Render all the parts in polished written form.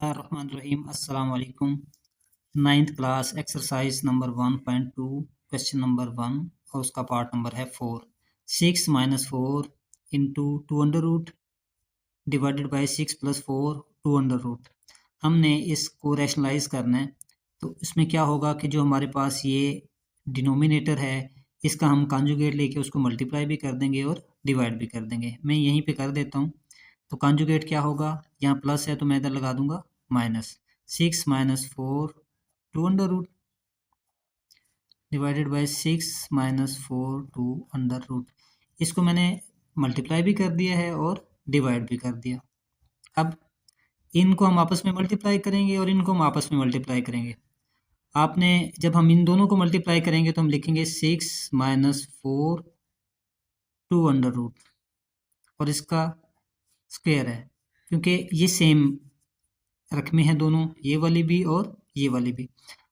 Bismillahirrahmanirrahim. Assalamu alaikum. Ninth class exercise number 1.2 question number 1 और उसका part number है 4। 6 minus 4 into 2 under root divided by 6 plus 4 2 under root. हमने इसको rationalise करना है, तो इसमें क्या होगा कि जो हमारे पास ये डिनोमिनेटर है इसका हम कॉन्जुगेट लेके उसको मल्टीप्लाई भी कर देंगे और डिवाइड भी कर देंगे। मैं यहीं पे कर देता हूँ। तो कॉन्जुगेट क्या होगा, यहाँ प्लस है तो मैं इधर लगा दूंगा minus. 6 minus 4 2 under root divided by 6 minus 4 2 under root. इसको मैंने मल्टीप्लाई भी कर दिया है और डिवाइड भी कर दिया। अब इनको हम आपस में मल्टीप्लाई करेंगे और इनको हम आपस में मल्टीप्लाई करेंगे। आपने जब हम इन दोनों को मल्टीप्लाई करेंगे तो हम लिखेंगे 6 माइनस 4 2 अंडर रूट और इसका स्क्वायर है, क्योंकि ये सेम रकमें हैं दोनों, ये वाली भी और ये वाली भी।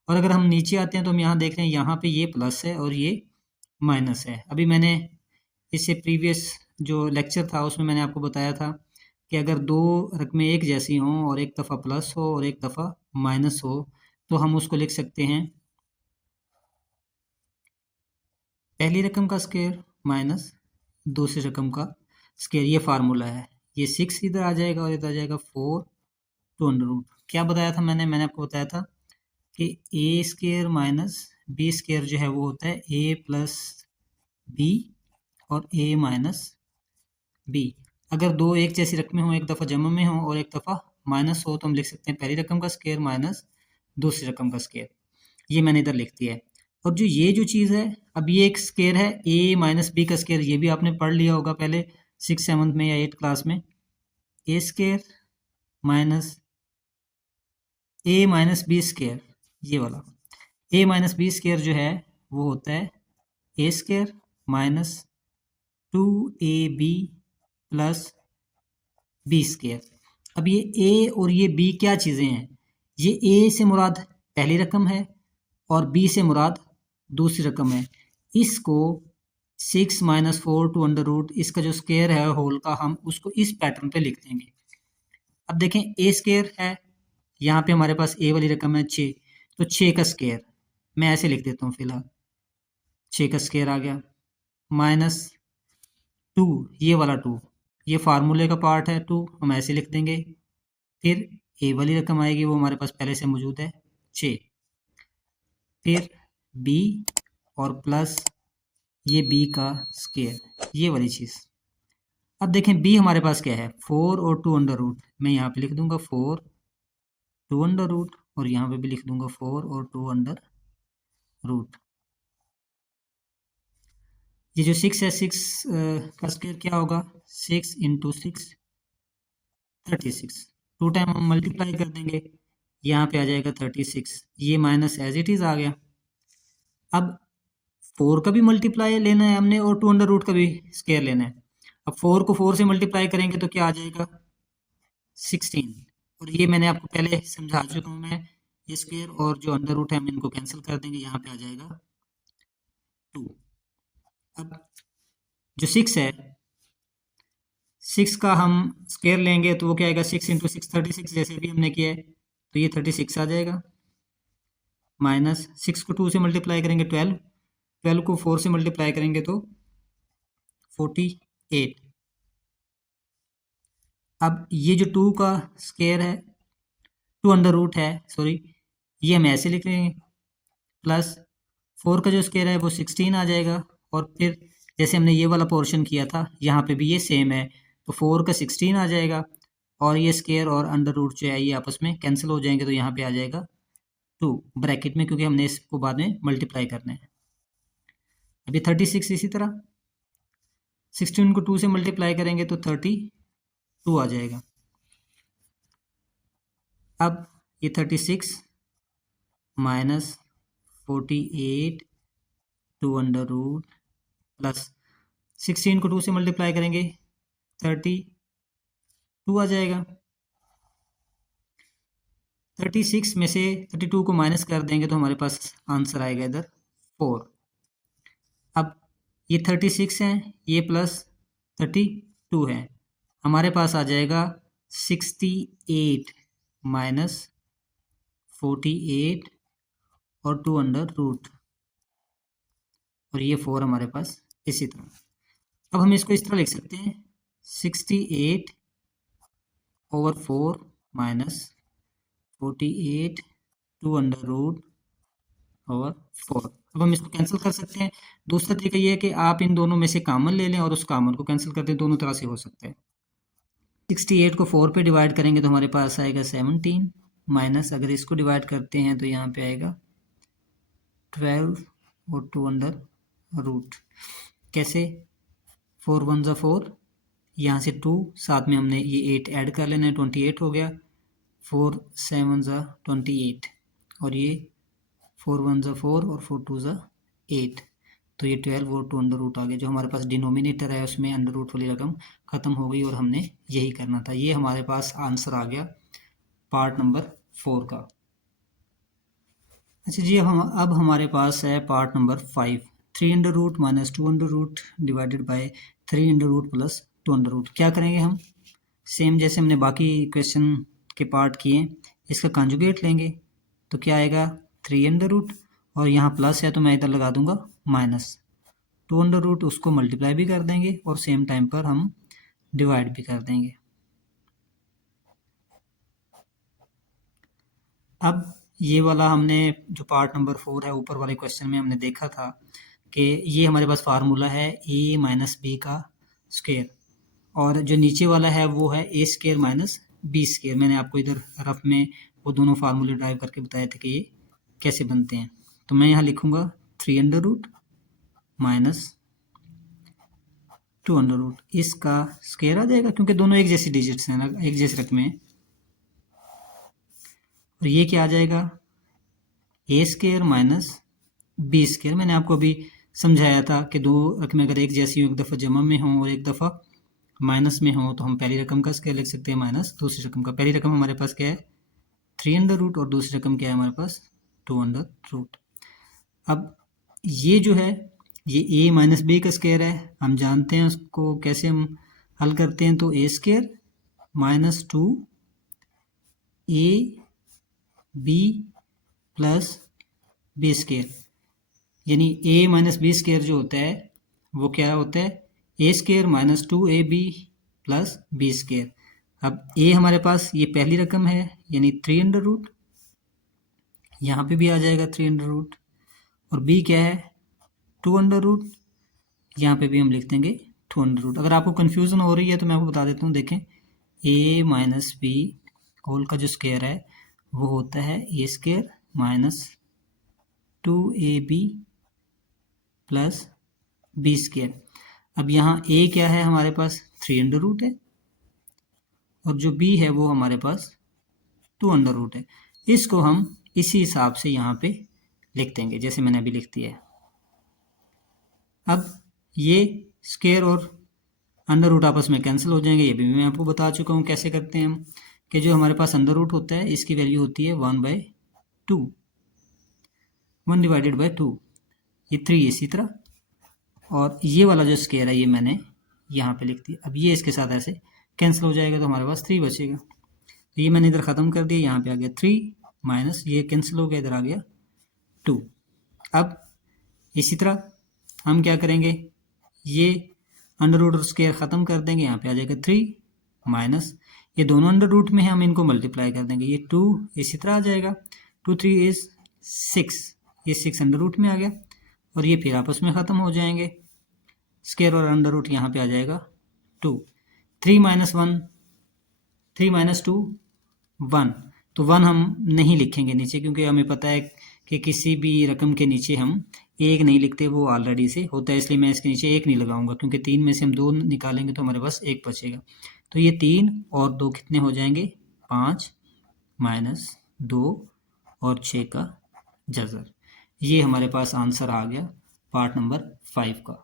और अगर हम नीचे आते हैं तो हम यहाँ देख रहे हैं यहाँ पे ये प्लस है और ये माइनस है। अभी मैंने इससे प्रीवियस जो लेक्चर था उसमें मैंने आपको बताया था कि अगर दो रकमें एक जैसी हों और एक दफ़ा प्लस हो और एक दफ़ा माइनस हो तो हम उसको लिख सकते हैं पहली रकम का स्क्वायर माइनस दूसरी रकम का स्क्वायर। ये फार्मूला है। ये 6 इधर आ जाएगा और इधर आ जाएगा 4 2 अंडर रूट। क्या बताया था मैंने आपको बताया था कि ए स्क्वायर माइनस बी स्क्वायर जो है वो होता है ए प्लस बी और ए माइनस बी। अगर दो एक जैसी रकमें हों, एक दफ़ा जमा में हो और एक दफ़ा माइनस हो, तो हम लिख सकते हैं पहली रकम का स्क्वायर माइनस दूसरी रकम का स्क्वायर। ये मैंने इधर लिख दिया है। और जो ये जो चीज़ है, अब ये एक स्क्वायर है ए माइनस बी का स्क्वायर, ये भी आपने पढ़ लिया होगा पहले 6 7 में या 8 क्लास में। ए स्क्वायर माइनस ए माइनस बी स्क्वायर, ये वाला ए माइनस बी स्क्वायर जो है वो होता है A square minus 2ab plus B square. अब ये ए और ये बी क्या चीज़ें हैं? ये ए से मुराद पहली रकम है और बी से मुराद दूसरी रकम है। इसको 6 माइनस 4 2 अंडर रूट, इसका जो स्क्वायर है होल का, हम उसको इस पैटर्न पे लिख देंगे। अब देखें ए स्क्वायर है, यहाँ पे हमारे पास ए वाली रकम है 6, तो 6 का स्क्वायर मैं ऐसे लिख देता हूँ फिलहाल, 6 का स्क्वायर आ गया माइनस 2, ये वाला 2, ये फार्मूले का पार्ट है 2, हम ऐसे लिख देंगे। फिर ए वाली रकम आएगी, वो हमारे पास पहले से मौजूद है 6, फिर बी और प्लस ये बी का स्क्वायर, ये वाली चीज़। अब देखें बी हमारे पास क्या है, 4 और 2 अंडर रूट। मैं यहाँ पे लिख दूंगा 4 2 अंडर रूट और यहाँ पे भी लिख दूंगा 4 और 2 अंडर रूट। ये जो 6 है, 6 का स्क्वायर क्या होगा, 6 इंटू 6 36। 2 टाइम हम मल्टीप्लाई कर देंगे, यहाँ पे आ जाएगा 36। ये माइनस एज इट इज़ आ गया। अब 4 का भी मल्टीप्लाई लेना है हमने और 2 अंडर रूट का भी स्क्वायर लेना है। अब 4 को 4 से मल्टीप्लाई करेंगे तो क्या आ जाएगा 16, और ये मैंने आपको पहले समझा चुका हूँ मैं। ये स्क्वायर और जो अंडर रूट है हम इनको कैंसिल कर देंगे, यहाँ पे आ जाएगा 2। अब जो 6 है, 6 का हम स्क्वायर लेंगे तो वो क्या आएगा, 6 इंटू 6 36, जैसे भी हमने किया है, तो ये 36 आ जाएगा माइनस 6 को 2 से मल्टीप्लाई करेंगे 12, 12 को 4 से मल्टीप्लाई करेंगे तो 48। अब ये जो 2 का स्क्वायर है 2 अंडर रूट है, सॉरी, ये हम ऐसे लिख लेंगे, प्लस 4 का जो स्क्वायर है वो 16 आ जाएगा। और फिर जैसे हमने ये वाला पोर्शन किया था यहाँ पे भी ये सेम है, तो 4 का 16 आ जाएगा और ये स्क्वायर और अंडर रूट जो है ये आपस में कैंसिल हो जाएंगे, तो यहाँ पे आ जाएगा 2 ब्रैकेट में, क्योंकि हमने इसको बाद में मल्टीप्लाई करना है। अभी 36 इसी तरह 16 को 2 से मल्टीप्लाई करेंगे तो 32 आ जाएगा। अब ये 36 माइनस 48 2 अंडर रूट प्लस 16 को 2 से मल्टीप्लाई करेंगे 32 आ जाएगा। 36 में से 32 को माइनस कर देंगे तो हमारे पास आंसर आएगा इधर 4। अब ये 36 है, ये प्लस 32 है, हमारे पास आ जाएगा 68। माइनस 48 और 2 अंडर रूट, और ये 4 हमारे पास इसी तरह। अब हम इसको इस तरह लिख सकते हैं 68/4 माइनस 48 2 अंडर रूट और 4। अब हम इसको कैंसिल कर सकते हैं। दूसरा तरीका ये है कि आप इन दोनों में से कॉमन ले लें और उस कॉमन को कैंसिल कर दें, दोनों तरह से हो सकता है। 68 को 4 पे डिवाइड करेंगे तो हमारे पास आएगा 17, माइनस अगर इसको डिवाइड करते हैं तो यहाँ पे आएगा 12 और 2 अंडर रूट। कैसे? 4 1 ज़ा 4, यहाँ से 2, साथ में हमने ये 8 ऐड कर लेना है, 28 हो गया। 4 7 ज़ा 28, और ये 4 1 ज़ा 4 और 4 2 ज़ा 8, तो ये 12 और 2 अंडर रूट आ गया। जो हमारे पास डिनोमिनेटर है उसमें अंडर रूट वाली रकम ख़त्म हो गई और हमने यही करना था। ये हमारे पास आंसर आ गया पार्ट नंबर 4 का। अच्छा जी, अब हमारे पास है part number 5। 3 under root minus 2 under root divided by 3 under root plus 2 under root. क्या करेंगे हम? सेम जैसे हमने बाकी क्वेश्चन के पार्ट किए, इसका कंजुगेट लेंगे तो क्या आएगा 3 अंडर रूट, और यहाँ प्लस है तो मैं इधर लगा दूंगा माइनस 2 अंडर रूट, उसको मल्टीप्लाई भी कर देंगे और सेम टाइम पर हम डिवाइड भी कर देंगे। अब ये वाला हमने जो पार्ट नंबर 4 है ऊपर वाले क्वेश्चन में हमने देखा था कि ये हमारे पास फार्मूला है a माइनस बी का स्क्वायर, और जो नीचे वाला है वो है a square minus B square. मैंने आपको इधर रफ में वो दोनों फार्मूले ड्राइव करके बताए थे कि ये कैसे बनते हैं। तो मैं यहाँ लिखूँगा 3 under root minus 2 under root, इसका स्क्वायर आ जाएगा क्योंकि दोनों एक जैसी डिजिट्स हैं ना, एक जैसी रकमें हैं। और ये क्या आ जाएगा a square minus B square. मैंने आपको अभी समझाया था कि दो रकमें अगर एक जैसी हो, एक दफ़ा जमा में हो और एक दफ़ा माइनस में हो, तो हम पहली रकम का स्क्वायर लिख सकते हैं माइनस दूसरी रकम का। पहली रकम हमारे पास क्या है 3 अंडर रूट, और दूसरी रकम क्या है हमारे पास 2 अंडर रूट। अब ये जो है ये a माइनस बी का स्क्वायर है, हम जानते हैं उसको कैसे हम हल करते हैं। तो a square minus 2 a B plus B square, यानी a माइनस बी स्क्वायर जो होता है वो क्या होता है a square minus 2ab plus B square. अब a हमारे पास ये पहली रकम है यानी 3 अंडर रूट, यहाँ पे भी आ जाएगा 3 अंडर रूट, और b क्या है 2 अंडर रूट, यहाँ पे भी हम लिख देंगे 2 अंडर रूट। अगर आपको कन्फ्यूज़न हो रही है तो मैं आपको बता देता हूँ, देखें a माइनस बी होल का जो स्क्वायर है वो होता है a square minus 2ab plus B square. अब यहाँ a क्या है हमारे पास 3 अंडर रूट है, और जो b है वो हमारे पास 2 अंडर रूट है। इसको हम इसी हिसाब से यहाँ पे लिख देंगे जैसे मैंने अभी लिख दिया है। अब ये स्क्वायर और अंडर रूट आपस में कैंसिल हो जाएंगे, ये भी मैं आपको बता चुका हूँ कैसे करते हैं हम, कि जो हमारे पास अंडर रूट होता है इसकी वैल्यू होती है 1/2, 1 डिवाइडेड बाई 2, ये 3 इसी तरह, और ये वाला जो स्क्वायर है ये मैंने यहाँ पे लिख दिया। अब ये इसके साथ ऐसे कैंसिल हो जाएगा तो हमारे पास 3 बचेगा, तो ये मैंने इधर ख़त्म कर दिया, यहाँ पे आ गया 3 माइनस ये कैंसिल हो गया, इधर आ गया 2। अब इसी तरह हम क्या करेंगे, ये अंडर रूट और स्क्वायर ख़त्म कर देंगे, यहाँ पे आ जाएगा 3 माइनस ये दोनों अंडर रूट में है, हम इनको मल्टीप्लाई कर देंगे, ये 2 इसी तरह आ जाएगा, 2 3 इज़ 6, ये 6 अंडर रूट में आ गया, और ये फिर आपस में ख़त्म हो जाएंगे, स्क्वायर और अंडर रूट यहाँ पे आ जाएगा 2, 3 माइनस 1 3 माइनस 2 1, तो 1 हम नहीं लिखेंगे नीचे क्योंकि हमें पता है कि किसी भी रकम के नीचे हम एक नहीं लिखते, वो ऑलरेडी से होता है, इसलिए मैं इसके नीचे एक नहीं लगाऊंगा क्योंकि 3 में से हम 2 निकालेंगे तो हमारे पास 1 बचेगा। तो ये 3 और 2 कितने हो जाएंगे 5 माइनस 2 और 6 का जज़र। ये हमारे पास आंसर आ गया पार्ट नंबर 5 का।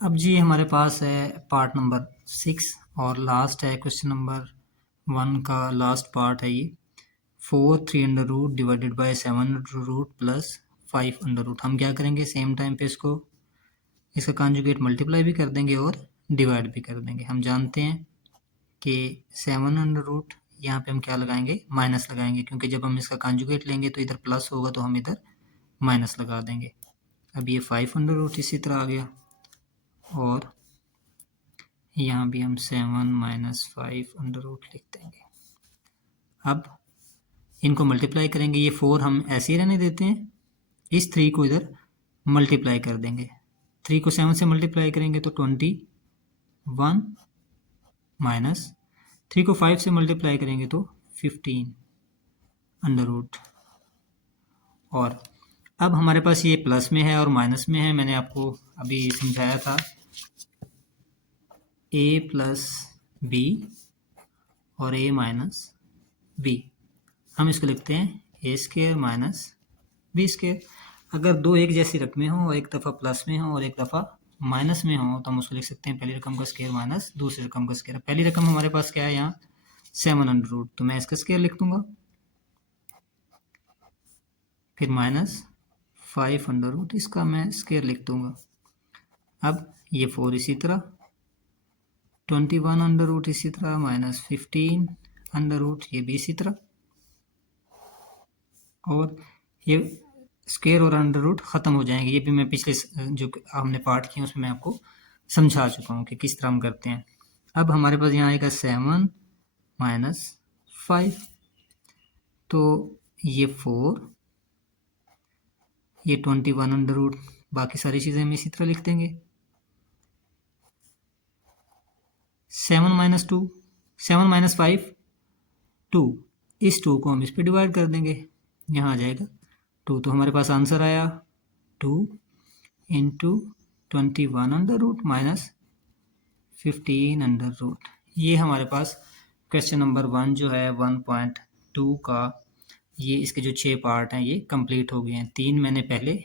अब जी हमारे पास है पार्ट नंबर 6 और लास्ट है क्वेश्चन नंबर 1 का लास्ट पार्ट है ये 4 3 under root divided by 7 under root plus 5 under root. हम क्या करेंगे सेम टाइम पे इसका कॉन्जुगेट मल्टीप्लाई भी कर देंगे और डिवाइड भी कर देंगे। हम जानते हैं कि 7 अंडर रूट यहाँ पे हम क्या लगाएंगे, माइनस लगाएंगे, क्योंकि जब हम इसका कॉन्जुगेट लेंगे तो इधर प्लस होगा तो हम इधर माइनस लगा देंगे। अब ये 5 इसी तरह आ गया, और यहाँ भी हम 7 - 5 लिख देंगे। अब इनको मल्टीप्लाई करेंगे, ये 4 हम ऐसे ही रहने देते हैं, इस 3 को इधर मल्टीप्लाई कर देंगे। 3 को 7 से मल्टीप्लाई करेंगे तो 21 माइनस 3 को 5 से मल्टीप्लाई करेंगे तो 15 और अब हमारे पास ये प्लस में है और माइनस में है। मैंने आपको अभी समझाया था a प्लस बी और a माइनस बी। हम इसको लिखते हैं a square minus B square. अगर दो एक जैसी रकमें हों और एक दफ़ा प्लस में हो और एक दफ़ा माइनस में हो तो हम उसको लिख सकते हैं पहली रकम का स्क्वायर माइनस दूसरी रकम का स्क्वायर। पहली रकम हमारे पास क्या है यहाँ 7 तो मैं इसका स्क्वायर लिख दूंगा, फिर माइनस 5 इसका मैं स्क्वायर लिख दूंगा। अब ये 4 इसी तरह, 21 इसी तरह, माइनस 15 ये भी इसी तरह, और ये स्क्वायर और अंडर रूट ख़त्म हो जाएंगे। ये भी मैं पिछले जो हमने पार्ट किया उसमें मैं आपको समझा चुका हूँ कि किस तरह हम करते हैं। अब हमारे पास यहाँ आएगा 7 माइनस 5, तो ये 4, ये 21 बाकी सारी चीज़ें हम इसी तरह लिख देंगे। 7 माइनस 2, 7 माइनस 5 2, इस 2 को हम इस पर डिवाइड कर देंगे, यहाँ आ जाएगा 2। तो हमारे पास आंसर आया 2 इंटू 21 माइनस 15 ये हमारे पास क्वेश्चन नंबर 1 जो है 1.2 का, ये इसके जो 6 पार्ट हैं ये कंप्लीट हो गए हैं। 3 मैंने पहले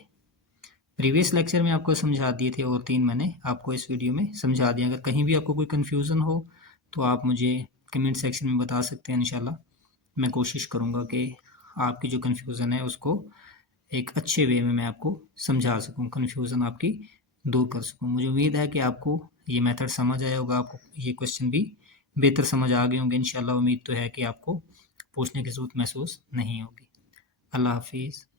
प्रीवियस लेक्चर में आपको समझा दिए थे और 3 मैंने आपको इस वीडियो में समझा दिया। अगर कहीं भी आपको कोई कन्फ्यूज़न हो तो आप मुझे कमेंट सेक्शन में बता सकते हैं। इंशाल्लाह मैं कोशिश करूँगा कि आपकी जो कन्फ्यूज़न है उसको एक अच्छे वे में मैं आपको समझा सकूँ, कन्फ्यूज़न आपकी दूर कर सकूँ। मुझे उम्मीद है कि आपको ये मेथड समझ आया होगा, आपको ये क्वेश्चन भी बेहतर समझ आ गए होंगे इंशाल्लाह। उम्मीद तो है कि आपको पूछने की ज़रूरत महसूस नहीं होगी। अल्लाह हाफिज़।